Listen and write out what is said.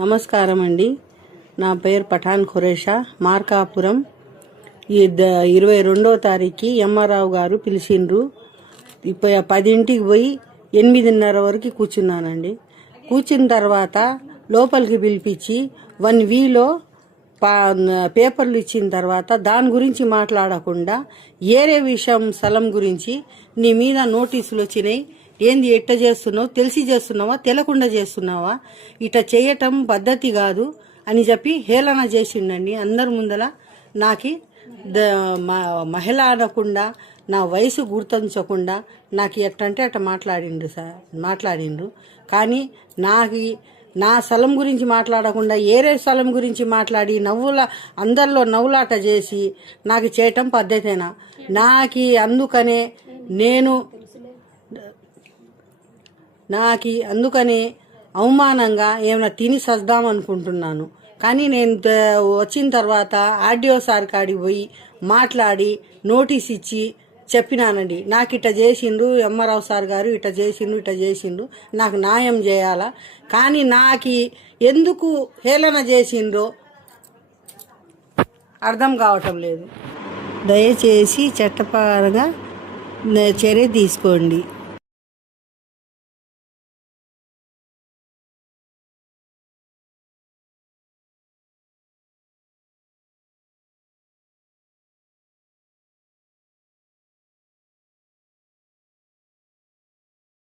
నమస్కారం అండి నా పేరు పఠాన్ ఖురేషా మార్కాపురం. ఈ ద ఇరవై రెండవ తారీఖుకి ఎంఆర్రావు గారు పిలిచిండ్రు. ఇప్పుడు పదింటికి పోయి ఎనిమిదిన్నర వరకు కూర్చున్నానండి. కూర్చున్న తర్వాత లోపలికి పిలిపించి వన్ వీలో పా పేపర్లు ఇచ్చిన తర్వాత దాని గురించి మాట్లాడకుండా ఏరే విషయం స్థలం గురించి నీ మీద నోటీసులు వచ్చినాయి ఏంది ఎట్ట చేస్తున్నావు? తెలిసి చేస్తున్నావా? తెలకుండా చేస్తున్నావా? ఇట చేయటం పద్ధతి కాదు అని చెప్పి హేళన చేసిండండి అందరి ముందల. నాకు మహిళ అనకుండా నా వయసు గుర్తించకుండా నాకు ఎట్టంటే అట్ట మాట్లాడిండు సార్ మాట్లాడిండు. కానీ నాకు నా స్థలం గురించి మాట్లాడకుండా ఏరే స్థలం గురించి మాట్లాడి నవ్వుల అందరిలో నవ్వులాట చేసి నాకు చేయటం పద్ధతేనా? నాకు అందుకనే నేను నాకు అందుకనే అవమానంగా ఏమైనా తిని సర్దామనుకుంటున్నాను కానీ నేను వచ్చిన తర్వాత ఆర్డీఓ సార్ కాడికి పోయి మాట్లాడి నోటీస్ ఇచ్చి చెప్పినానండి. నాకు ఇట్ట చేసిండు ఎంఆర్ఆవు సార్ గారు ఇట్ట చేసిండు ఇట్ట చేసిండు నాకు న్యాయం చేయాలా? కానీ నాకు ఎందుకు హేళన చేసిండ్రో అర్థం కావటం లేదు. దయచేసి చట్టపరంగా చర్య తీసుకోండి.